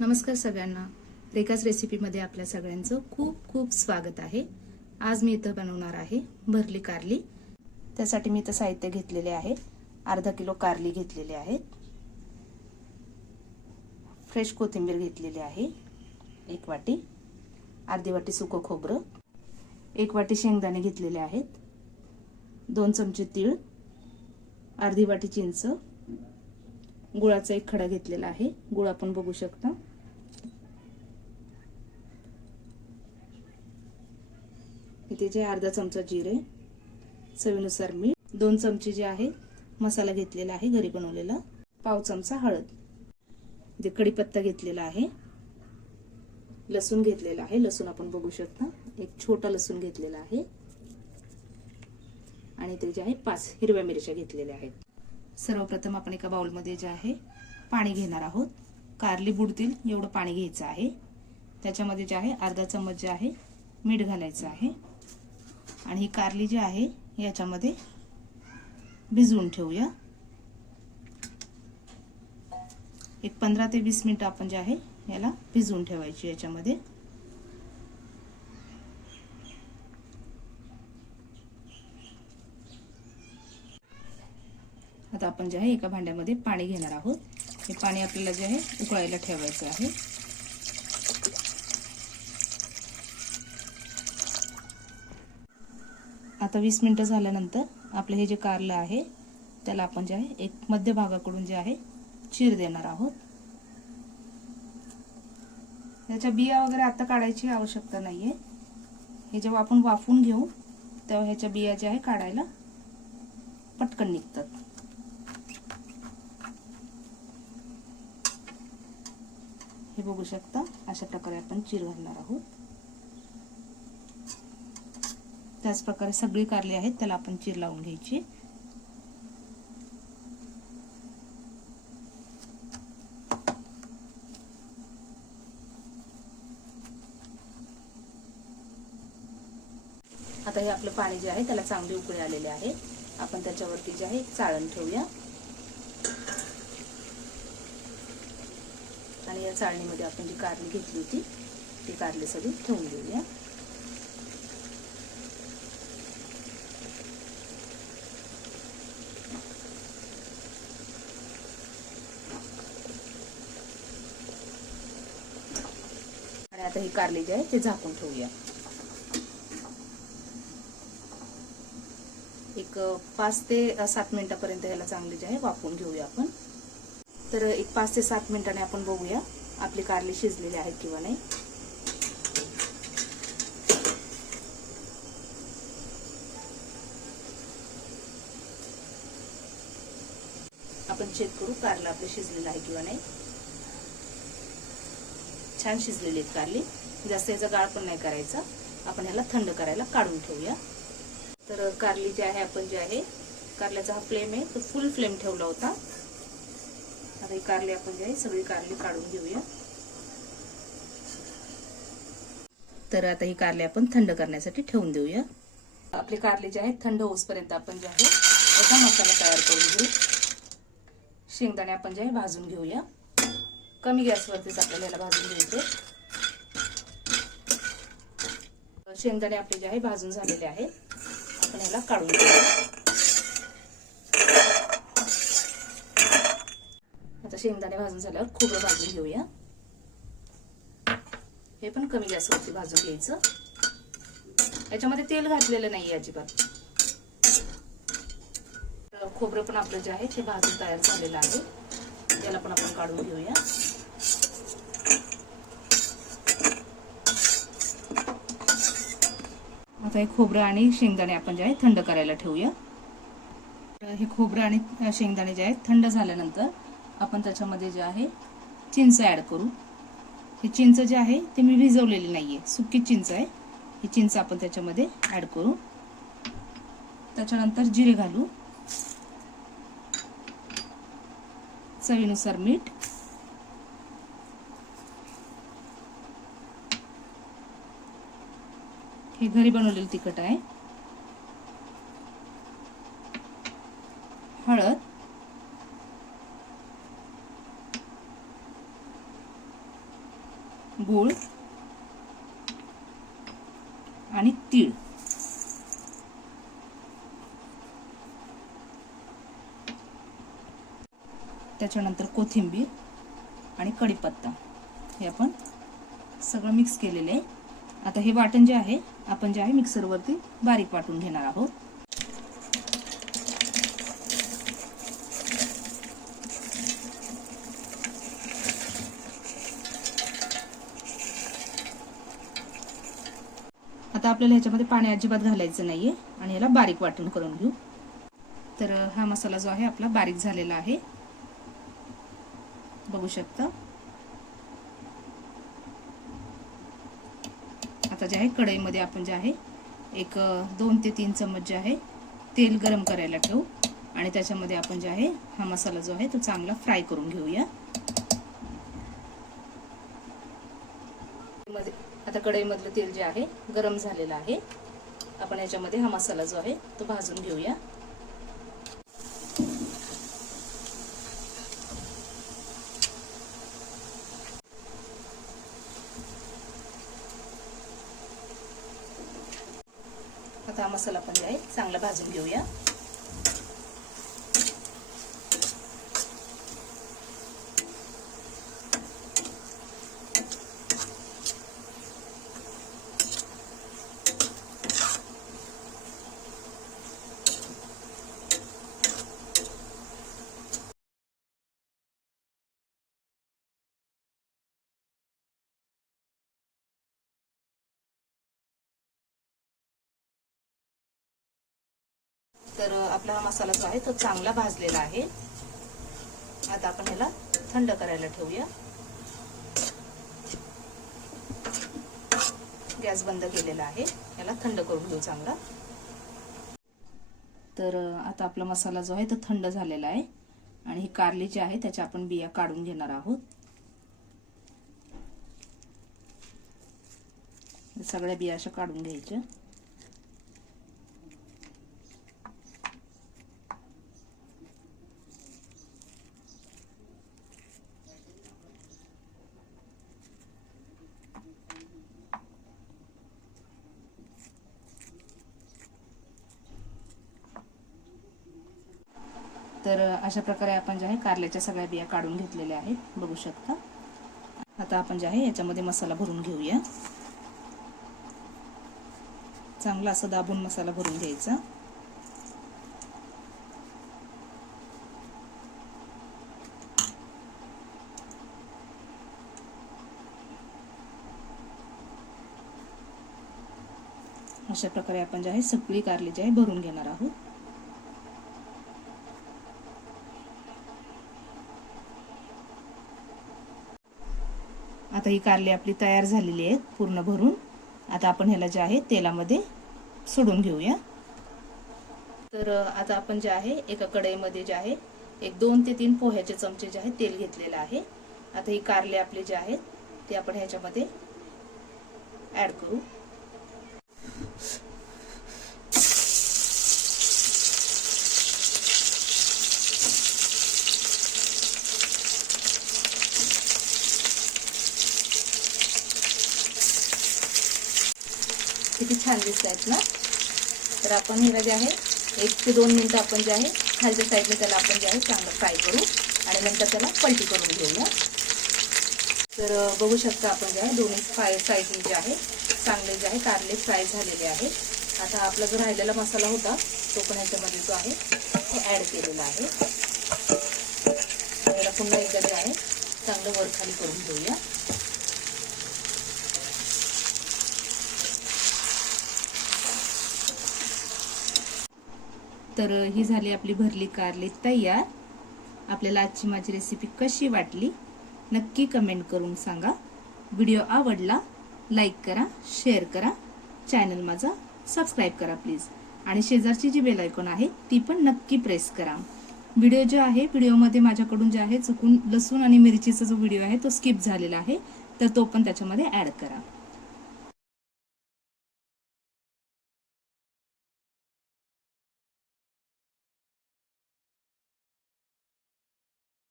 नमस्कार सगळ्यांना. रेखाच रेसिपीमध्ये आपल्या सगळ्यांचं खूप खूप स्वागत आहे. आज मी इथं बनवणार आहे भरली कारली. त्यासाठी मी इथं साहित्य घेतलेले आहे. अर्धा किलो कारली घेतलेली आहे. फ्रेश कोथिंबीर घेतलेली आहे. एक वाटी. अर्धी वाटी सुकं खोबरं. एक वाटी शेंगदाणे घेतलेले आहेत. दोन चमचे तीळ. अर्धी वाटी चिंच. गुळाचा एक खडा घेतलेला आहे. गुळ आपण बघू शकता. इथे जे अर्धा चमचा जिरे चवीनुसार मीठ दोन चमचे जे आहे मसाला घेतलेला आहे घरी बनवलेला पाव चमचा हळद. इथे कढीपत्ता घेतलेला आहे. लसूण घेतलेला आहे. लसूण आपण बघू शकता. एक छोटा लसूण घेतलेला आहे. आणि ते जे आहे पाच हिरव्या मिरच्या घेतलेल्या आहेत. सर्वप्रथम आपण एका बाउलमध्ये जे आहे पाणी घेणार आहोत. कारली बुडतील एवढं पाणी घ्यायचं आहे. त्याच्यामध्ये जे आहे अर्धा चम्मच जे आहे मीठ घालायचं आहे. आणि ही कारली जी आहे याच्यामध्ये भिजवून ठेवूया. एक पंधरा ते वीस मिनटं आपण जे आहे याला भिजवून ठेवायची याच्यामध्ये. आता आपण जे आहे एका भांड्यामध्ये पाणी घेणार आहोत. हे पाणी आपल्याला जे आहे उकळायला ठेवायचं आहे. आता वीस मिनटं झाल्यानंतर आपलं हे जे कारलं आहे त्याला आपण जे आहे एक मध्य भागाकडून जे आहे चीर देणार आहोत. त्याच्या बिया वगैरे आता काढायची आवश्यकता नाहीये. हे जेव्हा आपण वाफून घेऊ तेव्हा ह्याच्या बिया ज्या आहे काढायला पटकन निघतात. हे बघू शकता. अशा प्रकारे आपण चीर घालणार आहोत. त्याच प्रकारे सगळी कारली आहेत त्याला आपण चीर लावून घ्यायची. आता हे आपलं पाणी जे आहे त्याला चांगले उकळी आलेले आहे. आपण त्याच्यावरती जे आहे चाळण ठेवूया. आणि या चाळणीमध्ये आपण जी कारली घेतली होती ती कारली सगळी ठेवून देऊया. आणि आता ही कारली जी आहे ते झाकून ठेवूया. एक पाच ते सात मिनिटापर्यंत याला चांगली जे आहे वाफवून घेऊया आपण. तर एक पाच ते सात मिनिटांनी आपण बघूया आपली कारली शिजलेली आहे किंवा नाही. आपण चेक करू कारला आपले शिजलेलं आहे किंवा नाही. छान शिजलेली आहेत कारली. जास्त याचा गाळ पण नाही करायचा. आपण ह्याला थंड करायला काढून ठेवूया. तर कारली जे आहे आपण जे आहे कारल्याचा हा फ्लेम आहे तो फुल फ्लेम ठेवला होता. आता ही कारली आपण जे आहे सगळी कारली काढून घेऊया. तर आता ही कारली आपण थंड करण्यासाठी ठेवून देऊया. आपली कारले जे आहेत थंड होसपर्यंत आपण जे आहे त्याचा मसाला तयार करून घेऊ. शेंगदाणे आपण जे आहे भाजून घेऊया. कमी गॅसवरतीच आपल्याला याला भाजून घ्यायचे शेंगदाणे आपले जे आहे भाजून झालेले आहे. आपण याला काढून घेऊया. शेंगदाणे भाजून झाल्यावर खोबरं भाजून घेऊया. हे पण कमी गॅसवरती भाजून घ्यायचं. याच्यामध्ये तेल घातलेलं नाही अजिबात. खोबरं पण आपलं जे आहे ते भाजून तयार झालेलं आहे. त्याला पण आपण काढून घेऊया. आता हे खोबरं आणि शेंगदाणे आपण जे आहे थंड करायला ठेवूया. हे खोबरं आणि शेंगदाणे जे आहेत थंड झाल्यानंतर आपण त्याच्यामध्ये जे आहे चिंच ऍड करू. हे चिंच जे आहे ते मी भिजवलेली नाहीये. सुकी चिंच आहे. ही चिंच आपण त्याच्यामध्ये ऍड करू. त्याच्यानंतर जिरे घालू. चवीनुसार मीठ. हे घरी बनवलेलं तिखट आहे. हळद. गूळ आणि तीळ. त्याच्यानंतर कोथिंबीर आणि कढीपत्ता. हे आपण सगळं मिक्स केलेलं आहे. आता हे वाटण जे आहे आपण जे आहे मिक्सरवरती बारीक वाटून घेणार आहोत. आपल्याला ह्याच्यामध्ये पाणी अजिबात घालायचं नाहीये. आणि याला बारीक वाटण करून घेऊ. तर हा मसाला जो आहे आपला बारीक झालेला आहे. बघू शकता. आता जे आहे कढईमध्ये आपण जे आहे एक दोन ते तीन चम्मच जे आहे तेल गरम करायला ठेवू. आणि त्याच्यामध्ये आपण जे आहे हा मसाला जो आहे तो चांगला फ्राय करून घेऊया मध्ये आता कढईमधलं तेल जे आहे गरम झालेलं आहे. आपण याच्यामध्ये हा मसाला जो आहे तो भाजून घेऊया. आता हा मसाला पण जे आहे चांगला भाजून घेऊया. तर आपला हा मसाला जो आहे तो चांगला भाजलेला आहे. आता आपण ह्याला थंड करायला ठेवूया. गॅस बंद केलेला आहे. याला थंड करून घेऊ चांगला. तर आता आपला मसाला जो आहे तो थंड झालेला आहे. आणि ही कारली जी आहे त्याच्या आपण बिया काढून घेणार आहोत. सगळ्या बिया अशा काढून घ्यायच्या. तर अशा प्रकारे आपण जे आहे कारल्याच्या सगळ्या बिया काढून घेतलेल्या आहेत. बघू शकता. आता आपण जे आहे याच्यामध्ये मसाला भरून घेऊया. चांगला असं दाबून मसाला भरून घ्यायचा. अशा प्रकारे आपण जे आहे सगळी कारली जी आहे भरून घेणार आहोत. आता ही कारली आपली तयार झालेली आहेत पूर्ण भरून. आता आपण ह्याला जे आहे तेलामध्ये सोडून घेऊया. तर आता आपण जे आहे एका कढईमध्ये जे आहे एक दोन ते तीन पोह्याचे चमचे जे आहे तेल घेतलेलं आहे. आता ही कारले आपले जे आहेत ते आपण ह्याच्यामध्ये ॲड करू. किती छान दिसत आहेत ना? तर आपण ह्याला जे आहे एक ते दोन मिनटं आपण जे आहे खालच्या साईडने त्याला आपण जे आहे चांगलं फ्राय करू आणि नंतर त्याला पलटी करून घेऊया. तर बघू शकता आपण जे आहे दोन्ही फ्राय साईडने जे आहे चांगले जे आहे कारले फ्राय झालेले आहेत. आता आपला जो राहिलेला मसाला होता तो पण ह्याच्यामध्ये जो आहे तो ॲड केलेला आहे. पुन्हा एकदा जे आहे चांगलं वर खाली करून घेऊया. तर ही झाली आपली भरली कारली तयार. आपल्याला आजची माझी रेसिपी कशी वाटली नक्की कमेंट करून सांगा. व्हिडिओ आवडला लाईक करा शेअर करा. चॅनल माझा सबस्क्राईब करा प्लीज आणि शेजारची जी बेल आयकॉन आहे ती पण नक्की प्रेस करा. व्हिडिओ जो आहे व्हिडिओमध्ये माझ्याकडून जे आहे चुकून लसूण आणि मिरचीचा जो व्हिडिओ आहे तो स्किप झालेला आहे. तर तो पण त्याच्यामध्ये ॲड करा.